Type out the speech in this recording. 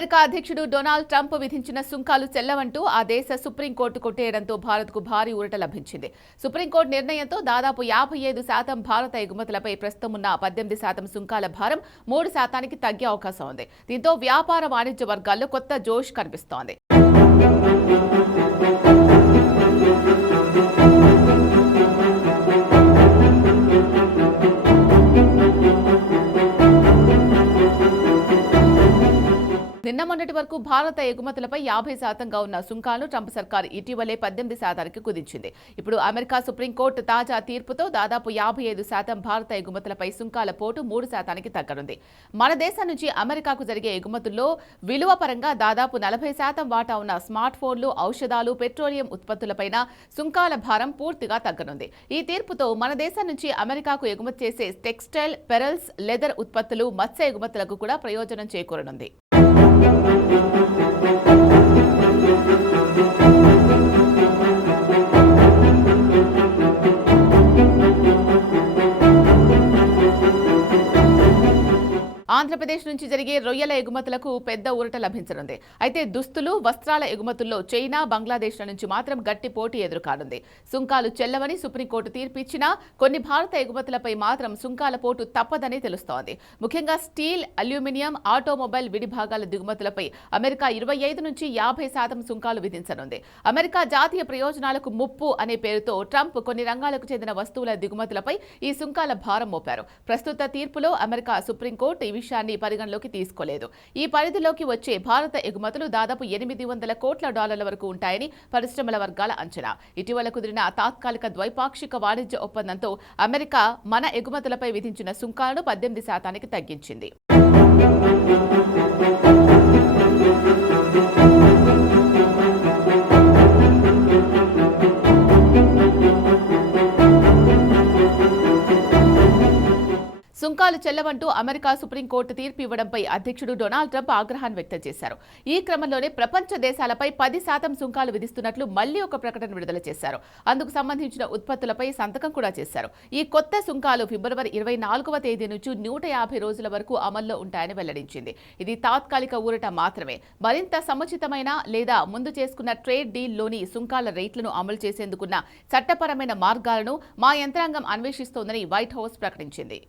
America అధ్యక్షుడు Donald Trump విధించిన సుంకాలు చెల్లవంటూ ఆ దేశ సుప్రీంకోర్టు కొట్టేయడంతో భారత్కు భారీ ఊరట లభించింది. సుప్రీంకోర్టు నిర్ణయంతో దాదాపు 55% భారత ఎగుమతులపై ప్రస్తుతం ఉన్న 18% సుంకాల భారం 3%కి తగ్గే అవకాశం ఉంది. దీంతో వ్యాపార వాణిజ్య వర్గాల్లో కొత్త జోష్ కనిపిస్తోంది. నిన్న మొన్నటి వరకు భారత ఎగుమతులపై 50%గా ఉన్న సుంకాలను ట్రంప్ సర్కార్ ఇటీవలే 18%కి కుదించింది. ఇప్పుడు అమెరికా సుప్రీంకోర్టు తాజా తీర్పుతో దాదాపు 55% భారత ఎగుమతులపై సుంకాల పోటు 3%కి తగ్గనుంది. మన దేశం నుంచి అమెరికాకు జరిగే ఎగుమతుల్లో విలువ పరంగా దాదాపు 40% వాటా ఉన్న స్మార్ట్ ఫోన్లు, ఔషధాలు, పెట్రోలియం ఉత్పత్తులపైన సుంకాల భారం పూర్తిగా తగ్గనుంది. ఈ తీర్పుతో మన దేశం నుంచి అమెరికాకు ఎగుమతి చేసే టెక్స్టైల్, పెరల్స్, లెదర్ ఉత్పత్తులు, మత్స్య ఎగుమతులకు కూడా ప్రయోజనం చేకూరనుంది. ఆంధ్రప్రదేశ్ నుంచి జరిగే రొయ్యల ఎగుమతులకు పెద్ద ఊరట లభించనుంది. అయితే దుస్తులు, వస్త్రాల ఎగుమతుల్లో చైనా, బంగ్లాదేశ్ల నుంచి మాత్రం గట్టి పోటీ ఎదురుకానుంది. సుంకాలు చెల్లవని సుప్రీంకోర్టు తీర్పు ఇచ్చినా కొన్ని భారత ఎగుమతులపై మాత్రం సుంకాల పోటు తప్పదని తెలుస్తోంది. ముఖ్యంగా స్టీల్, అల్యూమినియం, ఆటోమొబైల్ విడిభాగాల దిగుమతులపై అమెరికా 25 నుంచి 50% సుంకాలు విధించనుంది. అమెరికా జాతీయ ప్రయోజనాలకు ముప్పు అనే పేరుతో ట్రంప్ కొన్ని రంగాలకు చెందిన వస్తువుల దిగుమతులపై ఈ సుంకాల భారం మోపారు. ప్రస్తుత తీర్పులో అమెరికా సుప్రీంకోర్టు ఈ విషయాన్ని పరిగణలోకి తీసుకోలేదు. ఈ పరిధిలోకి వచ్చే భారత ఎగుమతులు దాదాపు $800 కోట్ల వరకు ఉంటాయని పరిశ్రమల వర్గాల అంచనా. ఇటీవల కుదిరిన తాత్కాలిక ద్వైపాక్షిక వాణిజ్య ఒప్పందంతో అమెరికా మన ఎగుమతులపై విధించిన సుంకాలను 18%కి తగ్గించింది. సుంకాలు చెల్లవంటూ అమెరికా సుప్రీంకోర్టు తీర్పు ఇవ్వడంపై అధ్యక్షుడు డొనాల్డ్ ట్రంప్ ఆగ్రహాన్ని వ్యక్తం చేశారు. ఈ క్రమంలోనే ప్రపంచ దేశాలపై 10% సుంకాలు విధిస్తున్నట్లు మళ్లీ ఒక ప్రకటన విడుదల చేశారు. అందుకు సంబంధించిన ఉత్పత్తులపై సంతకం కూడా చేశారు. ఈ కొత్త సుంకాలు ఫిబ్రవరి 24వ తేదీ నుంచి 150 రోజుల వరకు అమల్లో ఉంటాయని వెల్లడించింది. ఇది తాత్కాలిక ఊరట మాత్రమే. మరింత సముచితమైన లేదా ముందు చేసుకున్న ట్రేడ్ డీల్లోని సుంకాల రేట్లను అమలు చేసేందుకున్న చట్టపరమైన మార్గాలను మా యంత్రాంగం అన్వేషిస్తోందని వైట్ హౌస్ ప్రకటించింది.